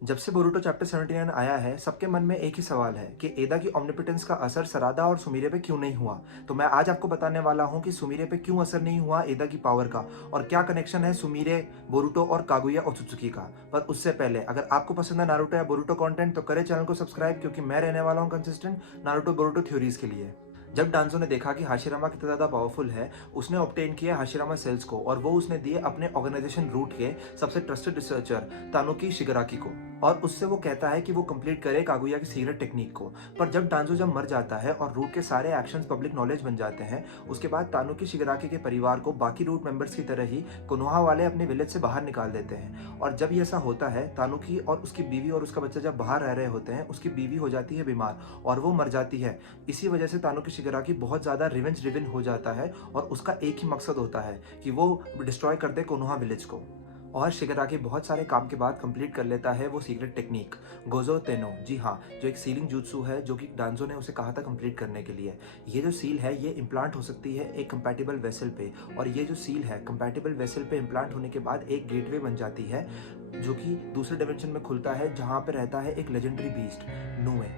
जब से Boruto chapter 79 आया है, सबके मन में एक ही सवाल है कि एदा की ओमनिपोटेंस का असर सरादा और सुमीरे पे क्यों नहीं हुआ। तो मैं आज आपको बताने वाला हूँ कि सुमीरे पे क्यों असर नहीं हुआ एदा की पावर का, और क्या कनेक्शन है सुमीरे, बोरुटो और कागुया ओत्सुत्सुकी का। पर उससे पहले अगर आपको पसंद है नारुतो या बोरुटो कंटेंट तो करें चैनल को सब्सक्राइब, क्योंकि मैं रहने वाला हूँ कंसिस्टेंट नारुतो बोरुटो थ्योरीज के लिए। जब डांजो ने देखा कि हाशिरामा कितना ज़्यादा पावरफुल है, उसने ऑब्टेन किया हाशिरामा सेल्स को, और वो उसने दिए अपने ऑर्गेनाइजेशन रूट के सबसे ट्रस्टेड रिसर्चर तानुकी शिगराकी को, और उससे वो कहता है कि वो कंप्लीट करे कागुया की सीक्रेट टेक्निक को। पर जब डांजो जब मर जाता है और रूट के सारे एक्शंस पब्लिक नॉलेज बन जाते हैं, उसके बाद तानुकी शिगराकी के परिवार को बाकी रूट मेंबर्स की तरह ही कोनोहा वाले अपने विलेज से बाहर निकाल देते हैं। और जब ये ऐसा होता है, तानुकी और उसकी बीवी और उसका बच्चा जब बाहर रह रहे होते हैं, उसकी बीवी हो जाती है बीमार और वो मर जाती है। इसी वजह से तानुकी शिगराकी बहुत ज़्यादा रिवेंज ड्रिवन हो जाता है, और उसका एक ही मकसद होता है कि वो डिस्ट्रॉय कर दे कोनोहा विलेज को। और शिगराकी बहुत सारे काम के बाद कंप्लीट कर लेता है वो सीक्रेट टेक्निक गोजो तेनो। जी हाँ, जो एक सीलिंग jutsu है, जो कि डांजो ने उसे कहा था कंप्लीट करने के लिए। ये जो सील है ये इम्प्लांट हो सकती है एक कंपैटिबल वेसल पे, और ये जो सील है कंपैटिबल वेसल पे इम्प्लांट होने के बाद एक गेटवे बन जाती है, जो कि दूसरे डायमेंशन में खुलता है, जहाँ पे रहता है एक लेजेंडरी बीस्ट नुए।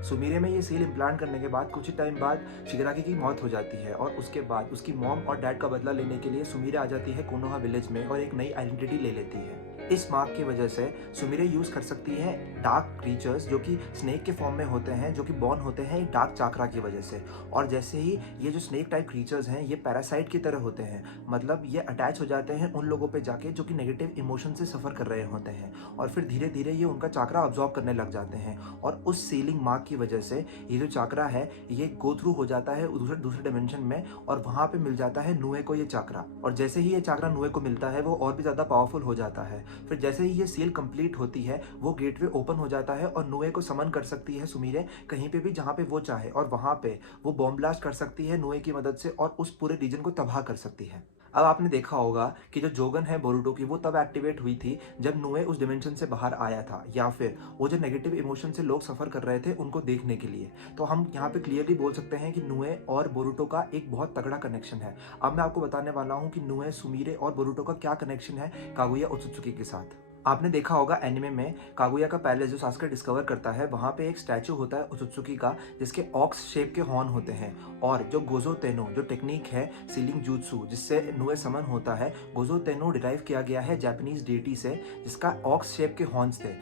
सुमीरे में ये सील इम्प्लांट करने के बाद कुछ ही टाइम बाद शिगराकी की मौत हो जाती है, और उसके बाद उसकी मॉम और डैड का बदला लेने के लिए सुमीरे आ जाती है कोनोहा विलेज में और एक नई आइडेंटिटी ले लेती है। इस मार्क की वजह से सुमीरे यूज कर सकती है डार्क क्रीचर्स, जो कि स्नेक के फॉर्म में होते हैं, जो कि बॉर्न होते हैं एक डार्क चाकरा की वजह से। और जैसे ही ये जो स्नेक टाइप क्रीचर्स हैं, ये पैरासाइट की तरह होते हैं, मतलब ये अटैच हो जाते हैं उन लोगों पे जाके जो कि नेगेटिव इमोशन से सफर कर रहे होते हैं, और फिर धीरे धीरे ये उनका चाकरा अब्जॉर्ब करने लग जाते हैं। और उस सीलिंग मार्क की वजह से ये जो चाकरा है ये गो थ्रू हो जाता है दूसरे दूसरे डायमेंशन में, और वहाँ पे मिल जाता है नुए को ये चाकरा। और जैसे ही ये चाकरा नुए को मिलता है, वो और भी ज़्यादा पावरफुल हो जाता है। फिर जैसे ही ये सील कंप्लीट होती है, वो गेटवे ओपन हो जाता है और नुए को समन कर सकती है सुमीरे कहीं पे भी जहाँ पे वो चाहे, और वहाँ पे वो बॉम्ब ब्लास्ट कर सकती है नुए की मदद से, और उस पूरे रीजन को तबाह कर सकती है। अब आपने देखा होगा कि जो जोगन है बोरुटो की, वो तब एक्टिवेट हुई थी जब नुए उस डिमेंशन से बाहर आया था, या फिर वो जो नेगेटिव इमोशन से लोग सफर कर रहे थे उनको देखने के लिए। तो हम यहाँ पे क्लियरली बोल सकते हैं कि नुए और बोरुटो का एक बहुत तगड़ा कनेक्शन है। अब मैं आपको बताने वाला हूँ कि नुए, सुमीरे और बोरुटो का क्या कनेक्शन है कागुया ओत्सुत्सुकी के साथ। आपने देखा होगा एनिमे में कागुया का पैलेस जो सास्के डिस्कवर करता है, वहाँ पे एक स्टैचू होता है ओत्सुत्सुकी का, जिसके ऑक्स शेप के हॉर्न होते हैं। और जो गोजो तेनो जो टेक्निक है सीलिंग jutsu जिससे नुए समन होता है, गोजो तेनो डिराइव किया गया है जापानीज डेटी से, जिसका ऑक्स शेप के हॉर्न्स थे,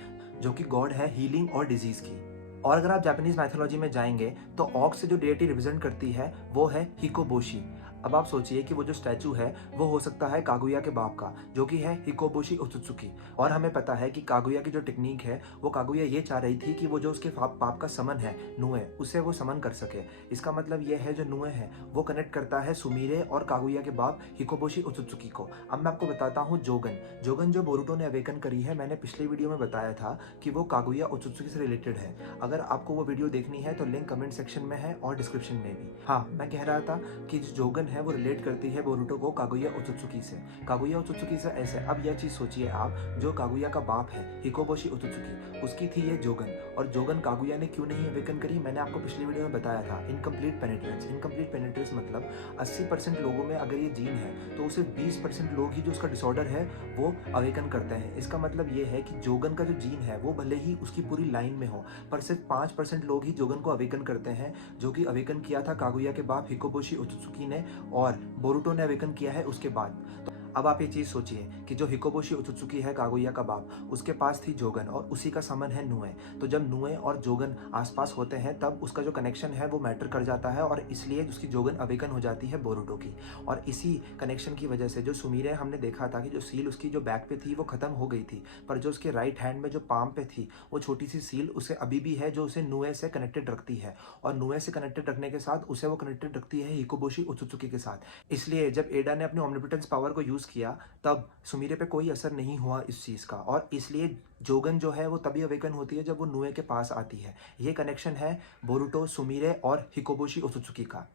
जो कि गॉड है हीलिंग और डिजीज की। और अगर आप जापानीज मैथोलॉजी में जाएंगे तो ऑक्स से जो डेटी रिप्रेजेंट करती है वो है हिकोबोशी। अब आप सोचिए कि वो जो स्टैचू है वो हो सकता है कागुया के बाप का, जो कि है हिकोबोशी ओत्सुत्सुकी। और हमें पता है कि कागुया की जो टेक्निक है, वो कागुया ये चाह रही थी कि वो जो उसके पाप का समन है नुए, उसे वो समन कर सके। इसका मतलब ये है जो नुए है वो कनेक्ट करता है सुमीरे और कागुया के बाप हिकोबोशी ओत्सुत्सुकी को। अब मैं आपको बताता हूँ जोगन। जोगन जो बोरुटो ने अवेकन करी है, मैंने पिछले वीडियो में बताया था कि वो कागुया ओत्सुत्सुकी से रिलेटेड है। अगर आपको वो वीडियो देखनी है तो लिंक कमेंट सेक्शन में है और डिस्क्रिप्शन में भी। हाँ, मैं कह रहा था कि जो जोगन है वो रिलेट करती है बोरुटो को कागुया ओत्सुत्सुकी से। कागुया ओत्सुत्सुकी से ऐसे, अब यह चीज सोचिए आप, जो कागुया का बाप है हिकोबोशी ओत्सुत्सुकी, उसकी थी ये जोगन। और जोगन कागुया ने क्यों नहीं अवेकन करी, मैंने आपको पिछले वीडियो में बताया था। इनकम्प्लीट पेनिट्रेंस। इनकम्प्लीट पेनिट्रेंस मतलब 80% लोगों में अगर ये जीन है तो उसे 20% लोग ही जो उसका डिसऑर्डर है वो अवेकन करते हैं। इसका मतलब ये है कि जोगन का जो जीन है वो भले ही उसकी पूरी लाइन में हो, पर सिर्फ 5% लोग ही जोगन को अवेकन करते हैं, जो कि अवेकन किया था कागुया के बाप हिकोबोशी ओत्सुत्सुकी ने, और बोरुटो ने अवेकन किया है उसके बाद। तो अब आप ये चीज सोचिए कि जो हिकोबोशी ओत्सुत्सुकी है कागुया का बाप, उसके पास थी जोगन, और उसी का समन है नुए। तो जब नुए और जोगन आसपास होते हैं तब उसका जो कनेक्शन है वो मैटर कर जाता है, और इसलिए उसकी जोगन अवेकन हो जाती है बोरुटो की। और इसी कनेक्शन की वजह से जो सुमीरे हमने देखा था कि जो सील उसकी जो बैक पे थी वो खत्म हो गई थी, पर जो उसके राइट हैंड में जो पाम पे थी वो छोटी सी सील उसे अभी भी है, जो उसे नुए से कनेक्टेड रखती है। और नुए से कनेक्टेड रखने के साथ उसे वो कनेक्टेड रखती है हिकोबोशी ओत्सुत्सुकी के साथ। इसलिए जब एडा ने अपनी ओमनिपोटेंस पावर को यूज किया तब सुमीरे पे कोई असर नहीं हुआ इस चीज का, और इसलिए जोगन जो है वो तभी अवेकन होती है जब वो नुए के पास आती है। ये कनेक्शन है बोरुटो, सुमीरे और हिकोबोशी ओत्सुत्सुकी का।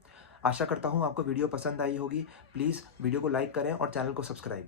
आशा करता हूँ आपको वीडियो पसंद आई होगी। प्लीज़ वीडियो को लाइक करें और चैनल को सब्सक्राइब